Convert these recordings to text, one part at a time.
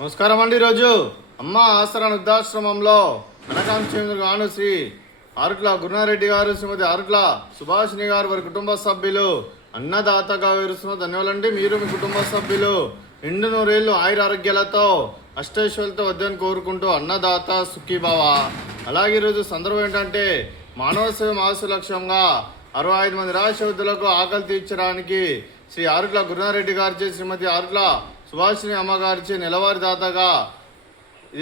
నమస్కారం అండి. ఈరోజు అమ్మ ఆసరా వృద్ధాశ్రమంలో గాను శ్రీ ఆరుట్ల గురునారెడ్డి గారు, శ్రీమతి ఆరుట్ల సుభాషిణి గారు, వారి కుటుంబ సభ్యులు అన్నదాతగా విరుస్తున్న ధన్యవాదాలండి. మీరు మీ కుటుంబ సభ్యులు నిండు నూరేళ్లు ఆయుర ఆరోగ్యాలతో అష్టైశ్వర్యాలతో వద్దని కోరుకుంటూ అన్నదాత సుఖీభావ. అలాగే ఈరోజు సందర్భం ఏంటంటే మానవ సేవ మాసు లక్ష్యంగా 65 మంది నిరాశ్రయులకు ఆకలి తీర్చడానికి శ్రీ ఆరుట్ల గురునారెడ్డి గారిచే, శ్రీమతి ఆరుట్ల సుభాషిణి అమ్మగారిచే నెలవారి దాతగా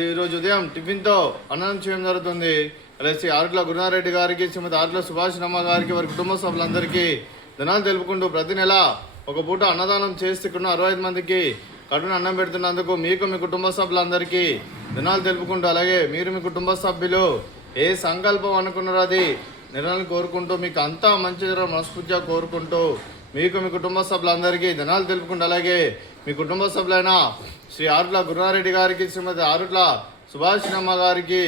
ఈరోజు ఉదయం టిఫిన్తో అన్నం చేయడం జరుగుతుంది. అలాగే శ్రీ ఆరుట్ల గురునారెడ్డి గారికి, శ్రీమతి ఆరుట్ల సుభాషిణి అమ్మ గారికి, వారి కుటుంబ సభ్యులందరికీ ధనాలు తెలుపుకుంటూ ప్రతి నెల ఒక పూట అన్నదానం చేస్తున్న 65 మందికి కడుపున అన్నం పెడుతున్నందుకు మీకు మీ కుటుంబ సభ్యులందరికీ ధనాలు తెలుపుకుంటూ, అలాగే మీరు మీ కుటుంబ సభ్యులు ఏ సంకల్పం అనుకున్నారో అది నిర్ణయాలు కోరుకుంటూ మీకు అంతా మంచి మనస్ఫూర్తిగా కోరుకుంటూ మీకు మీ కుటుంబ సభ్యులందరికీ ధనాలు తెలుపుకుంటూ, అలాగే మీ కుటుంబ సభ్యులైన శ్రీ ఆరుట్ల గురునారెడ్డి గారికి, శ్రీమతి ఆరుట్ల సుభాషిణి అమ్మ గారికి,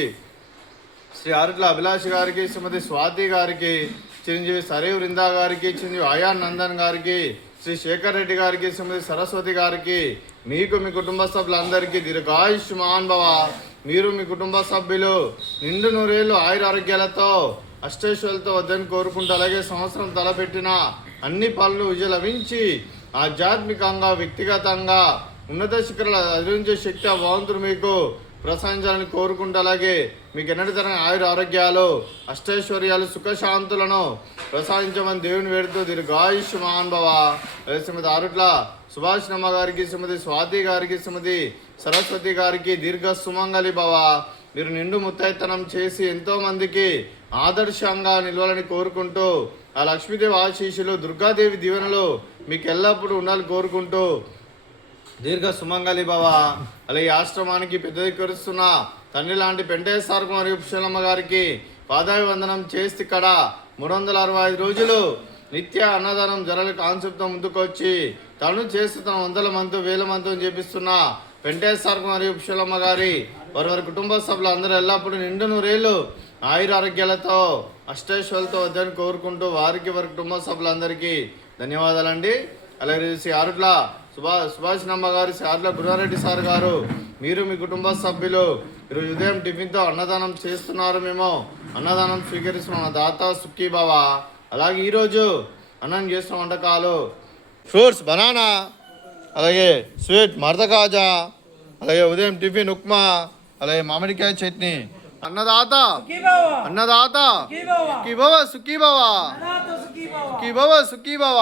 శ్రీ ఆరుట్ల అభిలాష్ గారికి, శ్రీమతి స్వాతి గారికి, చిరంజీవి సరే వృందా గారికి, చిరంజీవి ఆయా నందన్ గారికి, శ్రీ శేఖర్ రెడ్డి గారికి, శ్రీమతి సరస్వతి గారికి, మీకు మీ కుటుంబ సభ్యులందరికీ దీర్ఘాయుష్మాన్ భవ. మీరు మీ కుటుంబ సభ్యులు నిండు నూరేళ్లు ఆయుర ఆరోగ్యాలతో అష్టైశ్వర్యాలతో వద్దని కోరుకుంటూ, అలాగే సంవత్సరం తలపెట్టిన అన్ని పనులు విజయం లభించి ఆధ్యాత్మికంగా వ్యక్తిగతంగా ఉన్నత శిఖరాలు అధిరించే శక్తి ఆ భగవంతుడు మీకు ప్రసాదించాలని కోరుకుంటూ, అలాగే మీకు ఎన్నటి తరగని ఆయుర ఆరోగ్యాలు అష్టైశ్వర్యాలు సుఖశాంతులను ప్రసాదించమని దేవుని వేడుతూ దీర్ఘాయుష్మాన్ భవ. శ్రీమతి ఆరుట్ల సుభాషిణి అమ్మ గారికి, శ్రీమతి స్వాతి గారికి, శ్రీమతి సరస్వతి గారికి దీర్ఘ సుమంగళి భవ. మీరు నిండు ముత్తైతనం చేసి ఎంతో మందికి ఆదర్శంగా నిలవాలని కోరుకుంటూ, ఆ లక్ష్మీదేవి ఆశీస్సులు, దుర్గాదేవి దీవెనలు మీకు ఎల్లప్పుడూ ఉండాలని కోరుకుంటూ దీర్ఘ సుమంగళి భవ. అలాగే ఈ ఆశ్రమానికి పెద్దదికరుస్తున్న తండ్రి లాంటి పెంటేశ్వర మరియు పుష్పలమ్మ గారికి పాదాభివందనం చేసి ఇక్కడ 365 రోజులు నిత్య అన్నదానం జరగని కాన్సెప్ట్తో ముందుకొచ్చి తను చేస్తూ తన 100 మంది 1000 మంది చేపిస్తున్న పెంటేశ్వర మరియు పుష్పలమ్మ గారి వారి కుటుంబ సభ్యులు అందరూ ఎల్లప్పుడూ నిండు నూరేళ్లు ఆయుర ఆరోగ్యాలతో అష్టైశ్వర్యాలతో వద్దని కోరుకుంటూ వారికి వారి కుటుంబ సభ్యులందరికీ ధన్యవాదాలండి. అలాగే శ్రీ ఆరుట్ల సుభాషిణి అమ్మ గారు, శ్రీ ఆరుట్ల గురునారెడ్డి సార్ గారు, మీరు మీ కుటుంబ సభ్యులు ఈరోజు ఉదయం టిఫిన్తో అన్నదానం చేస్తున్నారు. మేము అన్నదానం స్వీకరిస్తున్న దాత సుఖీభావ. అలాగే ఈరోజు అన్నం చేస్తున్న వంటకాలు ఫ్రూట్స్ బనానా, అలాగే స్వీట్ మర్ద కాజా, అలాగే ఉదయం టిఫిన్ ఉప్మా, అలాగే మామిడికాయ చట్నీ. అన్నదాత అన్నదాత సుఖీభవ సుఖీభవ సుఖీభవ సుఖీభవ.